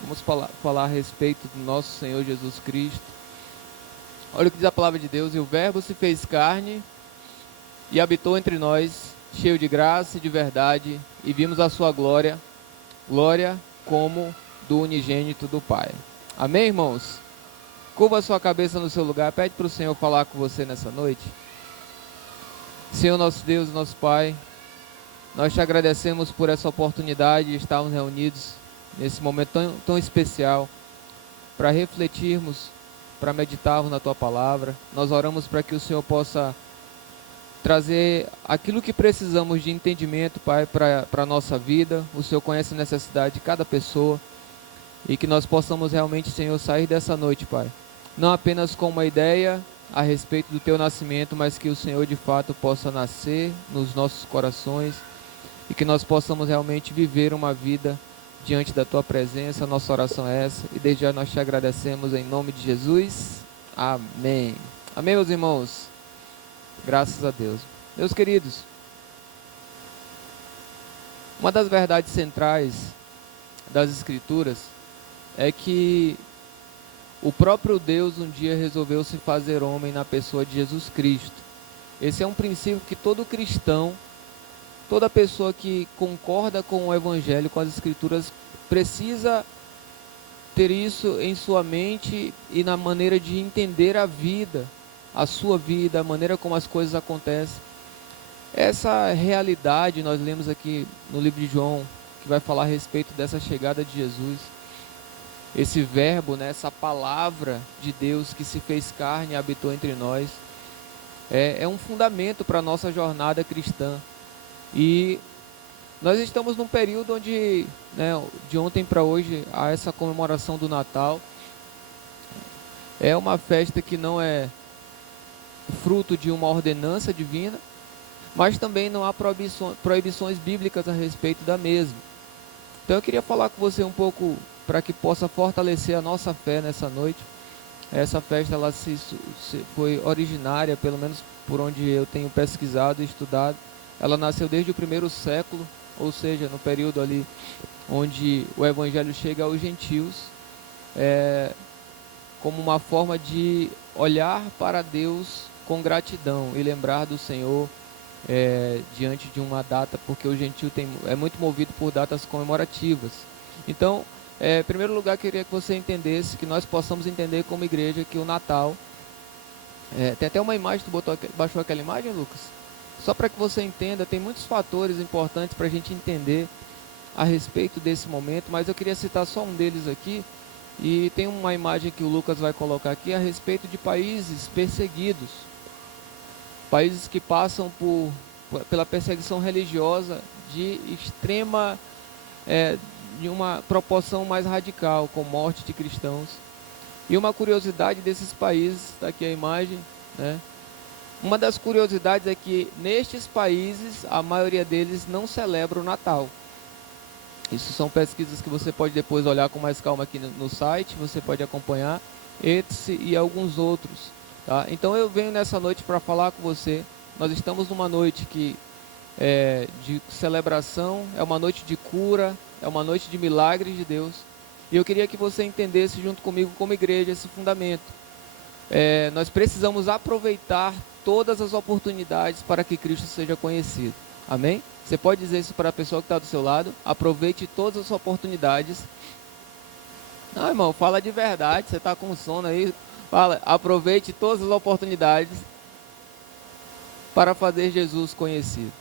Vamos falar a respeito do nosso Senhor Jesus Cristo. Olha o que diz a palavra de Deus: e o Verbo se fez carne e habitou entre nós, cheio de graça e de verdade, e vimos a sua glória, glória como do unigênito do Pai. Amém, irmãos? Curva a sua cabeça no seu lugar, pede para o Senhor falar com você nessa noite. Senhor nosso Deus, nosso Pai, nós te agradecemos por essa oportunidade de estarmos reunidos nesse momento tão especial, para refletirmos, para meditarmos na Tua Palavra. Nós oramos para que o Senhor possa trazer aquilo que precisamos de entendimento, Pai, para a nossa vida. O Senhor conhece a necessidade de cada pessoa, e que nós possamos realmente, Senhor, sair dessa noite, Pai, não apenas com uma ideia a respeito do Teu nascimento, mas que o Senhor de fato possa nascer nos nossos corações, e que nós possamos realmente viver uma vida diante da Tua presença. Nossa oração é essa, e desde já nós te agradecemos em nome de Jesus. Amém. Amém, meus irmãos? Graças a Deus. Meus queridos, uma das verdades centrais das Escrituras é que o próprio Deus um dia resolveu se fazer homem na pessoa de Jesus Cristo. Esse é um princípio que todo cristão, toda pessoa que concorda com o Evangelho, com as Escrituras, precisa ter isso em sua mente e na maneira de entender a vida, a sua vida, a maneira como as coisas acontecem. Essa realidade nós lemos aqui no livro de João, que vai falar a respeito dessa chegada de Jesus. Esse verbo, né, essa palavra de Deus que se fez carne e habitou entre nós, é um fundamento para a nossa jornada cristã. E nós estamos num período onde, né, de ontem para hoje, há essa comemoração do Natal. É uma festa que não é fruto de uma ordenança divina, mas também não há proibições bíblicas a respeito da mesma. Então eu queria falar com você um pouco para que possa fortalecer a nossa fé nessa noite. Essa festa ela foi originária, pelo menos por onde eu tenho pesquisado e estudado. Ela nasceu desde o primeiro século, ou seja, no período ali onde o Evangelho chega aos gentios, como uma forma de olhar para Deus com gratidão e lembrar do Senhor diante de uma data, porque o gentio é muito movido por datas comemorativas. Então, em primeiro lugar, queria que você entendesse, que nós possamos entender como igreja que o Natal, tem até uma imagem, baixou aquela imagem, Lucas? Só para que você entenda, tem muitos fatores importantes para a gente entender a respeito desse momento, mas eu queria citar só um deles aqui. E tem uma imagem que o Lucas vai colocar aqui a respeito de países perseguidos, países que passam pela perseguição religiosa de extrema, de uma proporção mais radical, com morte de cristãos. E uma curiosidade desses países, está aqui a imagem, né? Uma das curiosidades é que nestes países, a maioria deles não celebra o Natal. Isso são pesquisas que você pode depois olhar com mais calma aqui no site, você pode acompanhar esse e alguns outros. Tá? Então eu venho nessa noite para falar com você. Nós estamos numa noite que de celebração, é uma noite de cura, é uma noite de milagres de Deus. E eu queria que você entendesse junto comigo como igreja esse fundamento. Nós precisamos aproveitar todas as oportunidades para que Cristo seja conhecido. Amém? Você pode dizer isso para a pessoa que está do seu lado. Aproveite todas as oportunidades. Não, irmão, fala de verdade. Você está com sono aí. Fala, aproveite todas as oportunidades para fazer Jesus conhecido.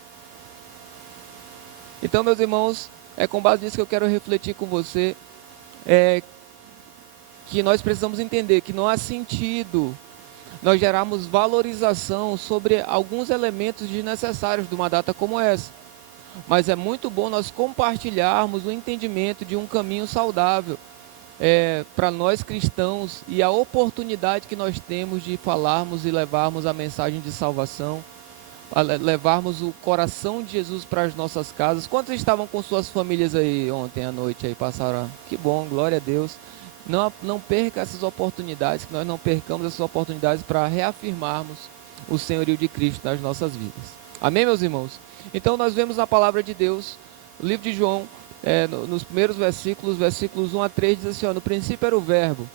Então, meus irmãos, é com base nisso que eu quero refletir com você. Que nós precisamos entender que não há sentido nós gerarmos valorização sobre alguns elementos desnecessários de uma data como essa. Mas é muito bom nós compartilharmos o entendimento de um caminho saudável para nós cristãos, e a oportunidade que nós temos de falarmos e levarmos a mensagem de salvação, levarmos o coração de Jesus para as nossas casas. Quantos estavam com suas famílias aí ontem à noite? Aí passaram? Que bom, glória a Deus. Não perca essas oportunidades, que nós não percamos essas oportunidades para reafirmarmos o senhorio de Cristo nas nossas vidas. Amém, meus irmãos? Então nós vemos na palavra de Deus, o livro de João, nos primeiros versículos 1 a 3, diz assim, ó, no princípio era o verbo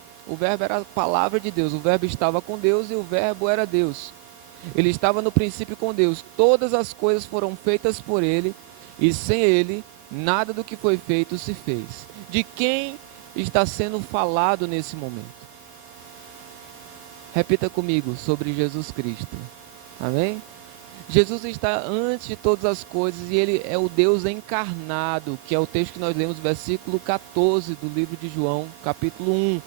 era a palavra de Deus, o verbo estava com Deus e o verbo era Deus. Ele estava no princípio com Deus, todas as coisas foram feitas por ele, e sem ele, nada do que foi feito se fez. De quem está sendo falado nesse momento? Repita comigo, sobre Jesus Cristo. Amém? Jesus está antes de todas as coisas e ele é o Deus encarnado, que é o texto que nós lemos, versículo 14 do livro de João, capítulo 1.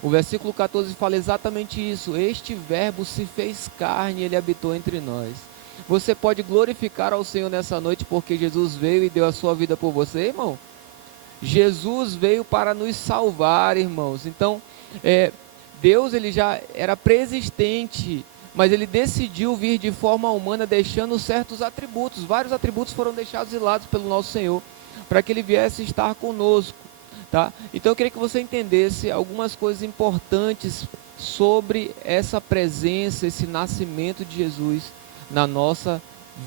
O versículo 14 fala exatamente isso: este verbo se fez carne e ele habitou entre nós. Você pode glorificar ao Senhor nessa noite porque Jesus veio e deu a sua vida por você, irmão? Jesus veio para nos salvar, irmãos. Então, Deus ele já era preexistente, mas ele decidiu vir de forma humana, deixando certos atributos. Vários atributos foram deixados de lado pelo nosso Senhor, para que ele viesse estar conosco. Tá? Então eu queria que você entendesse algumas coisas importantes sobre essa presença, esse nascimento de Jesus na nossa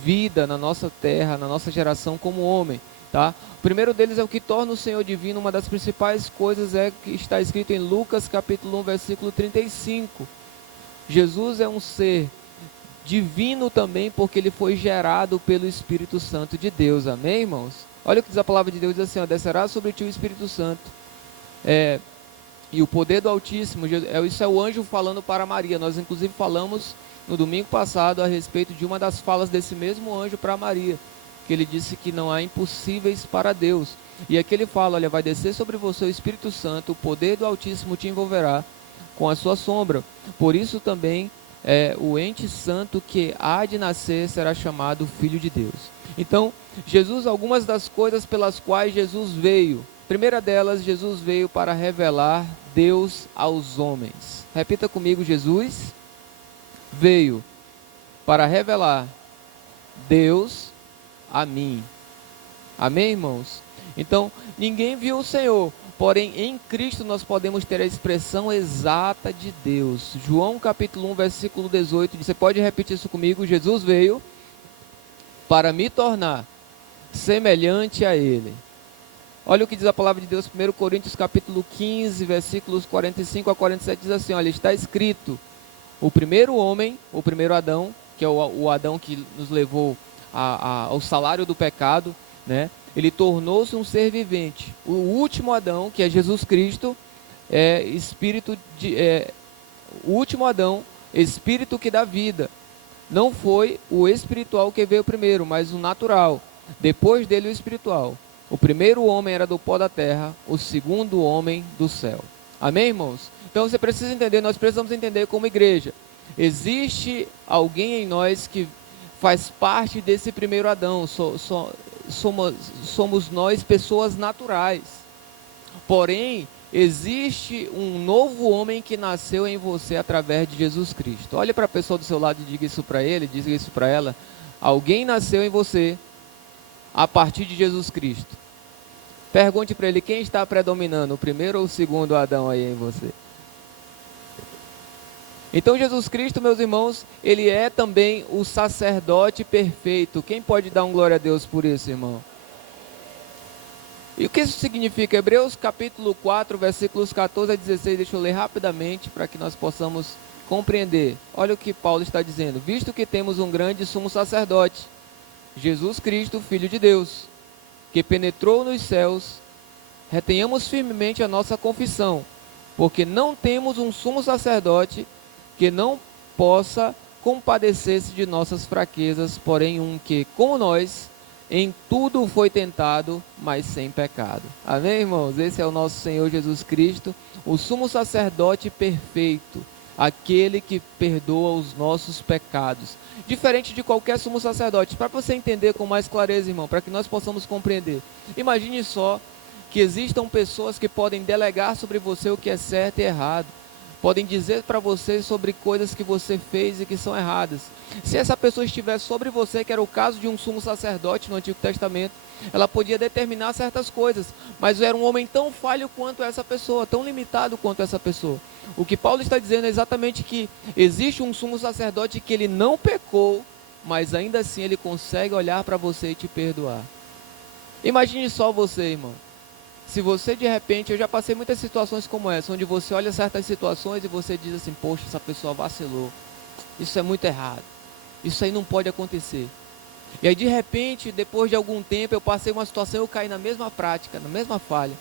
vida, na nossa terra, na nossa geração como homem. Tá? O primeiro deles é o que torna o Senhor divino. Uma das principais coisas é que está escrito em Lucas capítulo 1, versículo 35. Jesus é um ser divino também porque ele foi gerado pelo Espírito Santo de Deus. Amém, irmãos? Olha o que diz a palavra de Deus, diz assim, ó, descerá sobre ti o Espírito Santo, e o poder do Altíssimo, isso é o anjo falando para Maria. Nós inclusive falamos no domingo passado a respeito de uma das falas desse mesmo anjo para Maria, que ele disse que não há impossíveis para Deus. E aqui ele fala, olha, vai descer sobre você o Espírito Santo, o poder do Altíssimo te envolverá com a sua sombra. Por isso também o ente santo que há de nascer será chamado Filho de Deus. Então, Jesus, algumas das coisas pelas quais Jesus veio. Primeira delas, Jesus veio para revelar Deus aos homens. Repita comigo, Jesus veio para revelar Deus a mim. Amém, irmãos? Então, ninguém viu o Senhor, porém em Cristo nós podemos ter a expressão exata de Deus. João capítulo 1, versículo 18, você pode repetir isso comigo? Jesus veio para me tornar semelhante a Ele. Olha o que diz a palavra de Deus, 1 Coríntios capítulo 15, versículos 45 a 47, diz assim, olha, está escrito, o primeiro homem, o primeiro Adão, que é o Adão que nos levou ao salário do pecado, né? Ele tornou-se um ser vivente. O último Adão, que é Jesus Cristo, o último Adão, espírito que dá vida. Não foi o espiritual que veio primeiro, mas o natural. Depois dele o espiritual. O primeiro homem era do pó da terra, o segundo homem do céu. Amém, irmãos? Então você precisa entender, nós precisamos entender como igreja. Existe alguém em nós que faz parte desse primeiro Adão. Somos nós pessoas naturais. Porém, existe um novo homem que nasceu em você através de Jesus Cristo. Olhe para a pessoa do seu lado e diga isso para ele, diga isso para ela. Alguém nasceu em você a partir de Jesus Cristo. Pergunte para ele, quem está predominando, o primeiro ou o segundo Adão aí em você? Então Jesus Cristo, meus irmãos, ele é também o sacerdote perfeito. Quem pode dar um glória a Deus por isso, irmão? E o que isso significa? Hebreus capítulo 4, versículos 14 a 16, deixa eu ler rapidamente para que nós possamos compreender. Olha o que Paulo está dizendo. Visto que temos um grande sumo sacerdote, Jesus Cristo, Filho de Deus, que penetrou nos céus, retenhamos firmemente a nossa confissão, porque não temos um sumo sacerdote que não possa compadecer-se de nossas fraquezas, porém um que, como nós, em tudo foi tentado, mas sem pecado. Amém, irmãos? Esse é o nosso Senhor Jesus Cristo, o sumo sacerdote perfeito, aquele que perdoa os nossos pecados. Diferente de qualquer sumo sacerdote. Para você entender com mais clareza, irmão, para que nós possamos compreender. Imagine só que existam pessoas que podem delegar sobre você o que é certo e errado. Podem dizer para você sobre coisas que você fez e que são erradas. Se essa pessoa estivesse sobre você, que era o caso de um sumo sacerdote no Antigo Testamento, ela podia determinar certas coisas, mas era um homem tão falho quanto essa pessoa, tão limitado quanto essa pessoa. O que Paulo está dizendo é exatamente que existe um sumo sacerdote que ele não pecou, mas ainda assim ele consegue olhar para você e te perdoar. Imagine só você, irmão. Se você de repente, eu já passei muitas situações como essa, onde você olha certas situações e você diz assim, poxa, essa pessoa vacilou. Isso é muito errado. Isso aí não pode acontecer. E aí de repente, depois de algum tempo, eu passei uma situação e eu caí na mesma prática, na mesma falha.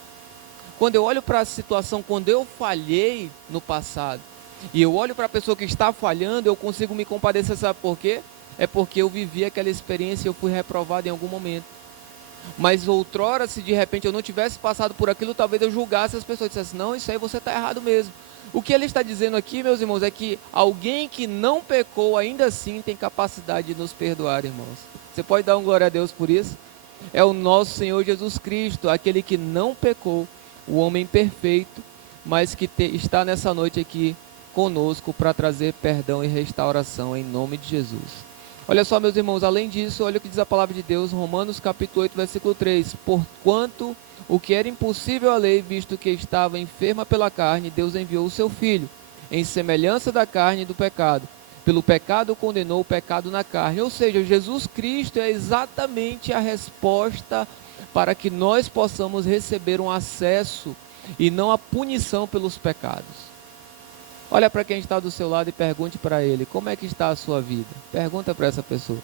Quando eu olho para a situação, quando eu falhei no passado, e eu olho para a pessoa que está falhando, eu consigo me compadecer, sabe por quê? É porque eu vivi aquela experiência e eu fui reprovado em algum momento. Mas outrora, se de repente eu não tivesse passado por aquilo, talvez eu julgasse as pessoas e dissesse, não, isso aí você está errado mesmo. O que ele está dizendo aqui, meus irmãos, é que alguém que não pecou, ainda assim tem capacidade de nos perdoar, irmãos. Você pode dar um glória a Deus por isso? É o nosso Senhor Jesus Cristo, aquele que não pecou, o homem perfeito, mas que está nessa noite aqui conosco para trazer perdão e restauração em nome de Jesus. Olha só, meus irmãos, além disso, olha o que diz a palavra de Deus, Romanos capítulo 8, versículo 3. Porquanto o que era impossível à lei, visto que estava enferma pela carne, Deus enviou o seu Filho, em semelhança da carne e do pecado. Pelo pecado condenou o pecado na carne. Ou seja, Jesus Cristo é exatamente a resposta para que nós possamos receber um acesso e não a punição pelos pecados. Olha para quem está do seu lado e pergunte para ele, como é que está a sua vida? Pergunta para essa pessoa.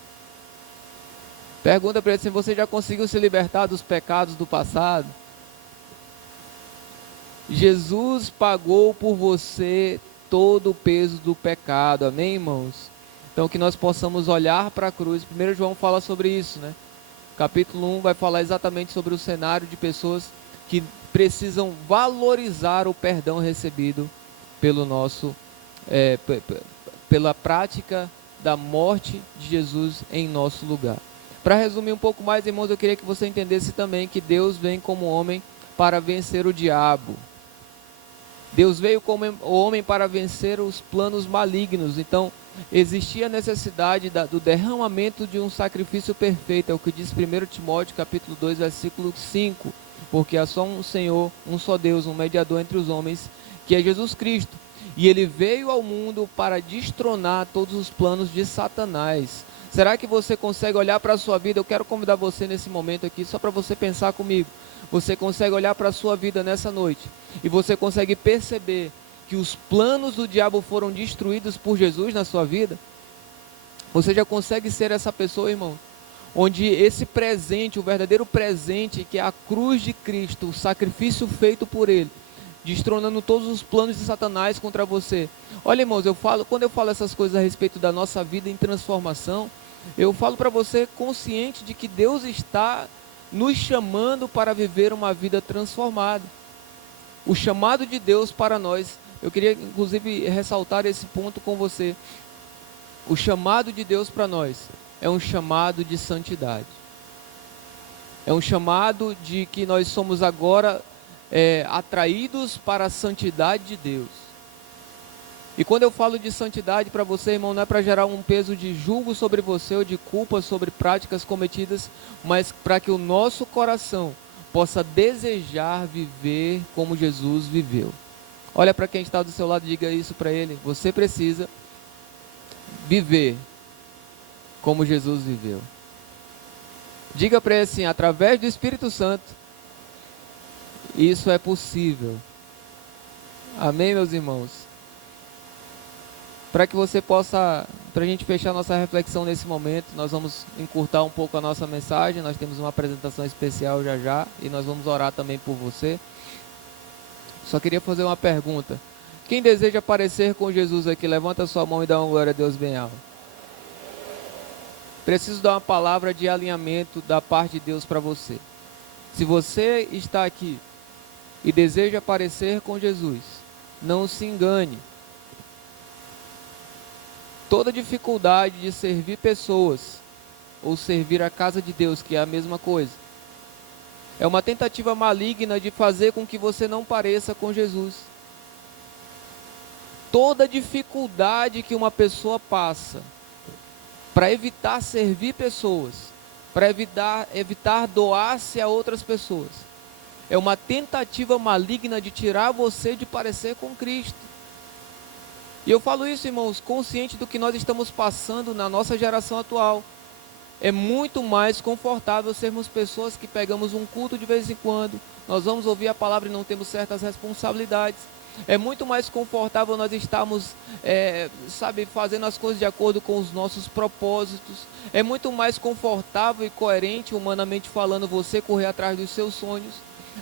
Pergunta para ele se você já conseguiu se libertar dos pecados do passado. Jesus pagou por você todo o peso do pecado, amém, irmãos? Então que nós possamos olhar para a cruz. 1 João fala sobre isso, né? Capítulo 1 vai falar exatamente sobre o cenário de pessoas que precisam valorizar o perdão recebido pelo pela prática da morte de Jesus em nosso lugar. Para resumir um pouco mais, irmãos, eu queria que você entendesse também que Deus vem como homem para vencer o diabo. Deus veio como o homem para vencer os planos malignos. Então, existia a necessidade do derramamento de um sacrifício perfeito. É o que diz 1 Timóteo capítulo 2, versículo 5. Porque há só um Senhor, um só Deus, um mediador entre os homens, que é Jesus Cristo. E ele veio ao mundo para destronar todos os planos de Satanás. Será que você consegue olhar para a sua vida? Eu quero convidar você nesse momento aqui, só para você pensar comigo. Você consegue olhar para a sua vida nessa noite e você consegue perceber que os planos do diabo foram destruídos por Jesus na sua vida? Você já consegue ser essa pessoa, irmão? Onde esse presente, o verdadeiro presente, que é a cruz de Cristo, o sacrifício feito por Ele, destronando todos os planos de Satanás contra você. Olha, irmãos, quando eu falo essas coisas a respeito da nossa vida em transformação, eu falo para você consciente de que Deus está nos chamando para viver uma vida transformada. O chamado de Deus para nós, eu queria inclusive ressaltar esse ponto com você. O chamado de Deus para nós é um chamado de santidade. É um chamado de que nós somos agora atraídos para a santidade de Deus. E quando eu falo de santidade para você, irmão, não é para gerar um peso de julgo sobre você ou de culpa sobre práticas cometidas, mas para que o nosso coração possa desejar viver como Jesus viveu. Olha para quem está do seu lado e diga isso para ele. Você precisa viver como Jesus viveu. Diga para ele assim, através do Espírito Santo, isso é possível. Amém, meus irmãos? Para que você possa, para a gente fechar nossa reflexão nesse momento, nós vamos encurtar um pouco a nossa mensagem. Nós temos uma apresentação especial já já e nós vamos orar também por você. Só queria fazer uma pergunta. Quem deseja aparecer com Jesus aqui, levanta a sua mão e dá uma glória a Deus bem alto. Preciso dar uma palavra de alinhamento da parte de Deus para você. Se você está aqui e deseja aparecer com Jesus, não se engane. Toda dificuldade de servir pessoas ou servir a casa de Deus, que é a mesma coisa, é uma tentativa maligna de fazer com que você não pareça com Jesus. Toda dificuldade que uma pessoa passa para evitar servir pessoas, para evitar doar-se a outras pessoas, é uma tentativa maligna de tirar você de parecer com Cristo. E eu falo isso, irmãos, consciente do que nós estamos passando na nossa geração atual. É muito mais confortável sermos pessoas que pegamos um culto de vez em quando, nós vamos ouvir a palavra e não temos certas responsabilidades. É muito mais confortável nós estarmos, fazendo as coisas de acordo com os nossos propósitos. É muito mais confortável e coerente, humanamente falando, você correr atrás dos seus sonhos.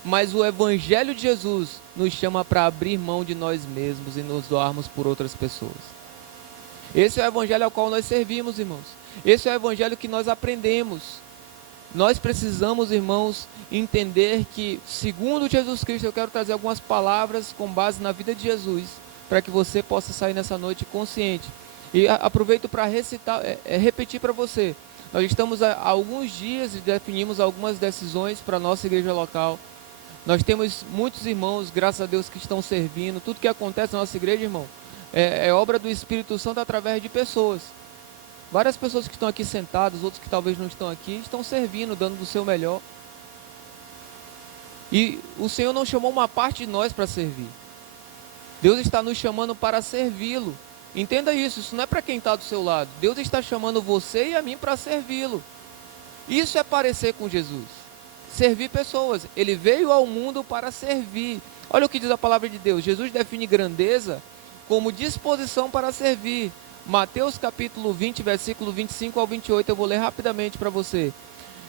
Mas o Evangelho de Jesus nos chama para abrir mão de nós mesmos e nos doarmos por outras pessoas. Esse é o Evangelho ao qual nós servimos, irmãos. Esse é o Evangelho que nós aprendemos. Nós precisamos, irmãos, entender que, segundo Jesus Cristo, eu quero trazer algumas palavras com base na vida de Jesus, para que você possa sair nessa noite consciente. E aproveito para repetir para você. Nós estamos há alguns dias e definimos algumas decisões para a nossa igreja local. Nós temos muitos irmãos, graças a Deus, que estão servindo. Tudo que acontece na nossa igreja, irmão, é obra do Espírito Santo através de pessoas. Várias pessoas que estão aqui sentadas, outros que talvez não estão aqui, estão servindo, dando do seu melhor. E o Senhor não chamou uma parte de nós para servir. Deus está nos chamando para servi-lo. Entenda isso, isso não é para quem está do seu lado. Deus está chamando você e a mim para servi-lo. Isso é parecer com Jesus. Servir pessoas. Ele veio ao mundo para servir. Olha o que diz a palavra de Deus. Jesus define grandeza como disposição para servir. Mateus capítulo 20, versículo 25 ao 28, eu vou ler rapidamente para você.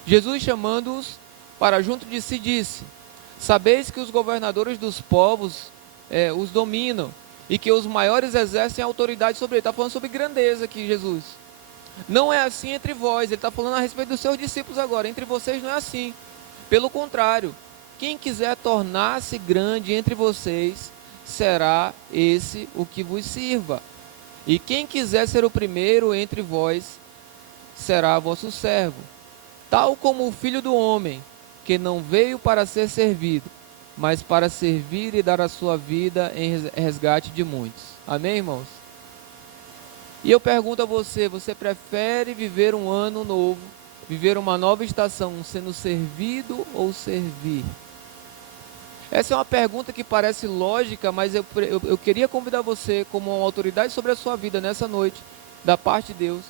Jesus, chamando-os para junto de si, disse: sabeis que os governadores dos povos os dominam, e que os maiores exercem autoridade sobre ele. Está falando sobre grandeza aqui, Jesus. Não é assim entre vós. Ele está falando a respeito dos seus discípulos agora. Entre vocês não é assim. Pelo contrário, quem quiser tornar-se grande entre vocês, será esse o que vos sirva. E quem quiser ser o primeiro entre vós, será vosso servo. Tal como o Filho do Homem, que não veio para ser servido, mas para servir e dar a sua vida em resgate de muitos. Amém, irmãos? E eu pergunto a você, você prefere viver um ano novo, viver uma nova estação, sendo servido ou servir? Essa é uma pergunta que parece lógica, mas eu queria convidar você, como uma autoridade sobre a sua vida nessa noite, da parte de Deus,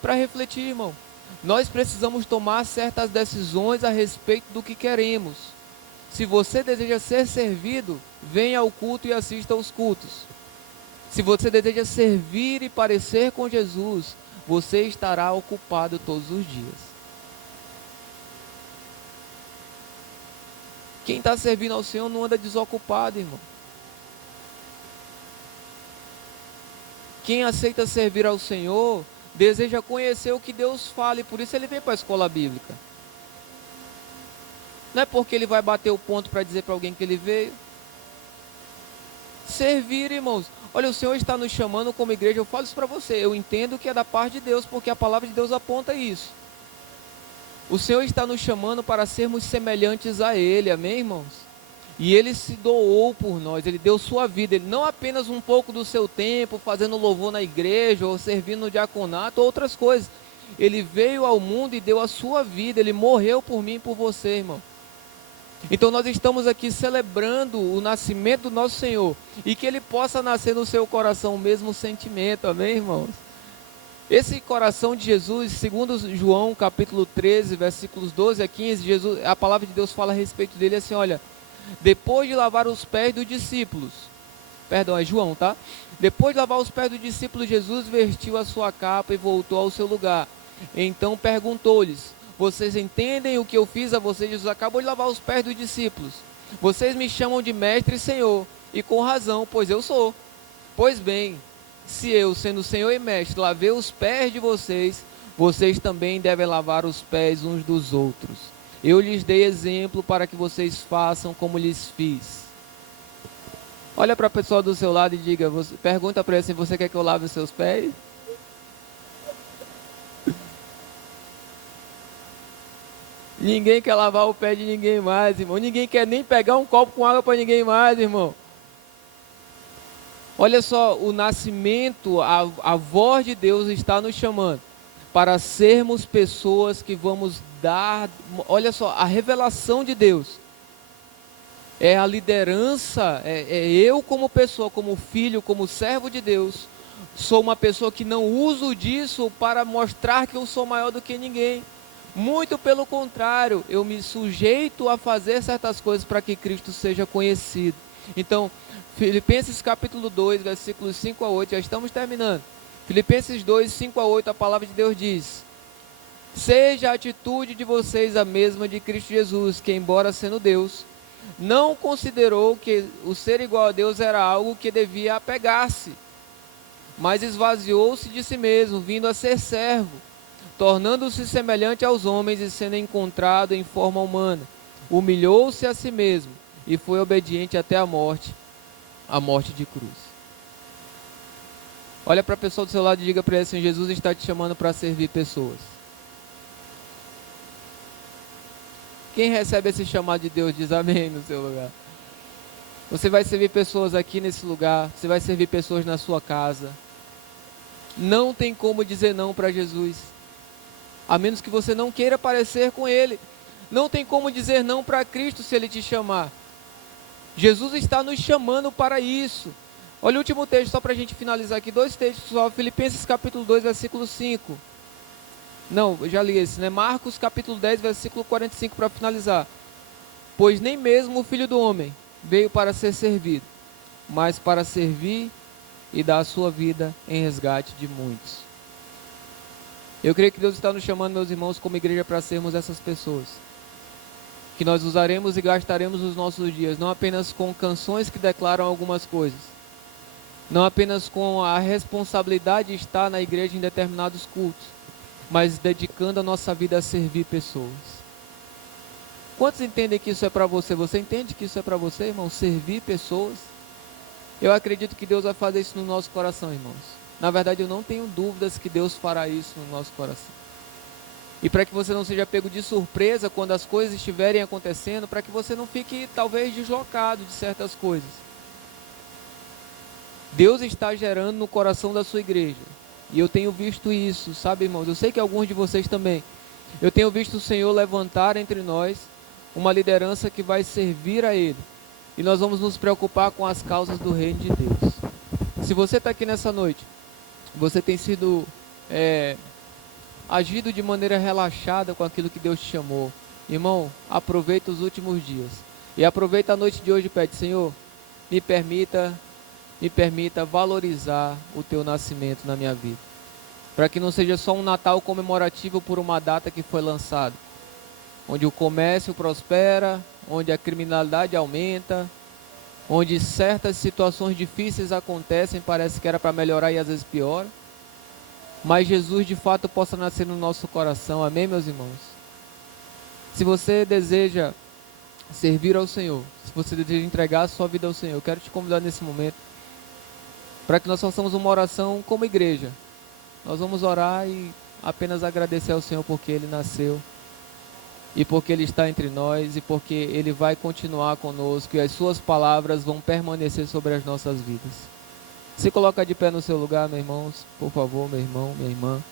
para refletir, irmão. Nós precisamos tomar certas decisões a respeito do que queremos. Se você deseja ser servido, venha ao culto e assista aos cultos. Se você deseja servir e parecer com Jesus, você estará ocupado todos os dias. Quem está servindo ao Senhor não anda desocupado, irmão. Quem aceita servir ao Senhor, deseja conhecer o que Deus fala, e por isso ele vem para a escola bíblica. Não é porque ele vai bater o ponto para dizer para alguém que ele veio. Servir, irmãos. Olha, o Senhor está nos chamando como igreja, eu falo isso para você, eu entendo que é da parte de Deus, porque a palavra de Deus aponta isso. O Senhor está nos chamando para sermos semelhantes a Ele, amém, irmãos? E Ele se doou por nós, Ele deu sua vida, Ele não apenas um pouco do seu tempo, fazendo louvor na igreja, ou servindo no diaconato, ou outras coisas. Ele veio ao mundo e deu a sua vida, Ele morreu por mim e por você, irmão. Então nós estamos aqui celebrando o nascimento do nosso Senhor, e que Ele possa nascer no seu coração o mesmo sentimento, amém, irmãos? Esse coração de Jesus, segundo João capítulo 13, versículos 12 a 15, Jesus, a palavra de Deus fala a respeito dele assim, olha, depois de lavar os pés dos discípulos, perdão, é João, tá? Depois de lavar os pés dos discípulos, Jesus vestiu a sua capa e voltou ao seu lugar. Então perguntou-lhes: vocês entendem o que eu fiz a vocês? Jesus acabou de lavar os pés dos discípulos. Vocês me chamam de mestre e Senhor, e com razão, pois eu sou. Pois bem, se eu, sendo Senhor e mestre, lavei os pés de vocês, vocês também devem lavar os pés uns dos outros. Eu lhes dei exemplo para que vocês façam como lhes fiz. Olha para a pessoa do seu lado e diga, pergunta para ele assim: você quer que eu lave os seus pés? Ninguém quer lavar o pé de ninguém mais, irmão. Ninguém quer nem pegar um copo com água para ninguém mais, irmão. Olha só, o nascimento, a voz de Deus está nos chamando para sermos pessoas que vamos dar, olha só, a revelação de Deus. É a liderança, é eu como pessoa, como filho, como servo de Deus, sou uma pessoa que não uso disso para mostrar que eu sou maior do que ninguém. Muito pelo contrário, eu me sujeito a fazer certas coisas para que Cristo seja conhecido. Então, Filipenses capítulo 2, versículos 5 a 8, já estamos terminando. Filipenses 2, 5 a 8, a palavra de Deus diz: seja a atitude de vocês a mesma de Cristo Jesus, que embora sendo Deus, não considerou que o ser igual a Deus era algo que devia apegar-se, mas esvaziou-se de si mesmo, vindo a ser servo, tornando-se semelhante aos homens e sendo encontrado em forma humana. Humilhou-se a si mesmo e foi obediente até a morte de cruz. Olha para a pessoa do seu lado e diga para ele assim: Jesus está te chamando para servir pessoas. Quem recebe esse chamado de Deus diz amém no seu lugar. Você vai servir pessoas aqui nesse lugar, você vai servir pessoas na sua casa. Não tem como dizer não para Jesus, a menos que você não queira parecer com Ele. Não tem como dizer não para Cristo se Ele te chamar. Jesus está nos chamando para isso. Olha o último texto, só para a gente finalizar aqui, 2 textos só, Filipenses capítulo 2, versículo 5. Não, eu já li esse, né? Marcos capítulo 10, versículo 45, para finalizar. Pois nem mesmo o Filho do Homem veio para ser servido, mas para servir e dar a sua vida em resgate de muitos. Eu creio que Deus está nos chamando, meus irmãos, como igreja, para sermos essas pessoas. Que nós usaremos e gastaremos os nossos dias, não apenas com canções que declaram algumas coisas, não apenas com a responsabilidade de estar na igreja em determinados cultos, mas dedicando a nossa vida a servir pessoas. Quantos entendem que isso é para você? Você entende que isso é para você, irmão? Servir pessoas? Eu acredito que Deus vai fazer isso no nosso coração, irmãos. Na verdade, eu não tenho dúvidas que Deus fará isso no nosso coração. E para que você não seja pego de surpresa quando as coisas estiverem acontecendo, para que você não fique talvez deslocado de certas coisas. Deus está gerando no coração da sua igreja. E eu tenho visto isso, sabe, irmãos? Eu sei que alguns de vocês também. Eu tenho visto o Senhor levantar entre nós uma liderança que vai servir a Ele. E nós vamos nos preocupar com as causas do reino de Deus. Se você está aqui nessa noite, você tem sido agido de maneira relaxada com aquilo que Deus te chamou. Irmão, aproveita os últimos dias. E aproveita a noite de hoje e pede: Senhor, me permita valorizar o teu nascimento na minha vida, para que não seja só um Natal comemorativo por uma data que foi lançada, onde o comércio prospera, onde a criminalidade aumenta, onde certas situações difíceis acontecem, parece que era para melhorar e às vezes piora, mas Jesus de fato possa nascer no nosso coração. Amém, meus irmãos? Se você deseja servir ao Senhor, se você deseja entregar a sua vida ao Senhor, eu quero te convidar nesse momento para que nós façamos uma oração como igreja. Nós vamos orar e apenas agradecer ao Senhor porque Ele nasceu, e porque Ele está entre nós, e porque Ele vai continuar conosco, e as suas palavras vão permanecer sobre as nossas vidas. Se coloca de pé no seu lugar, meus irmãos, por favor, meu irmão, minha irmã.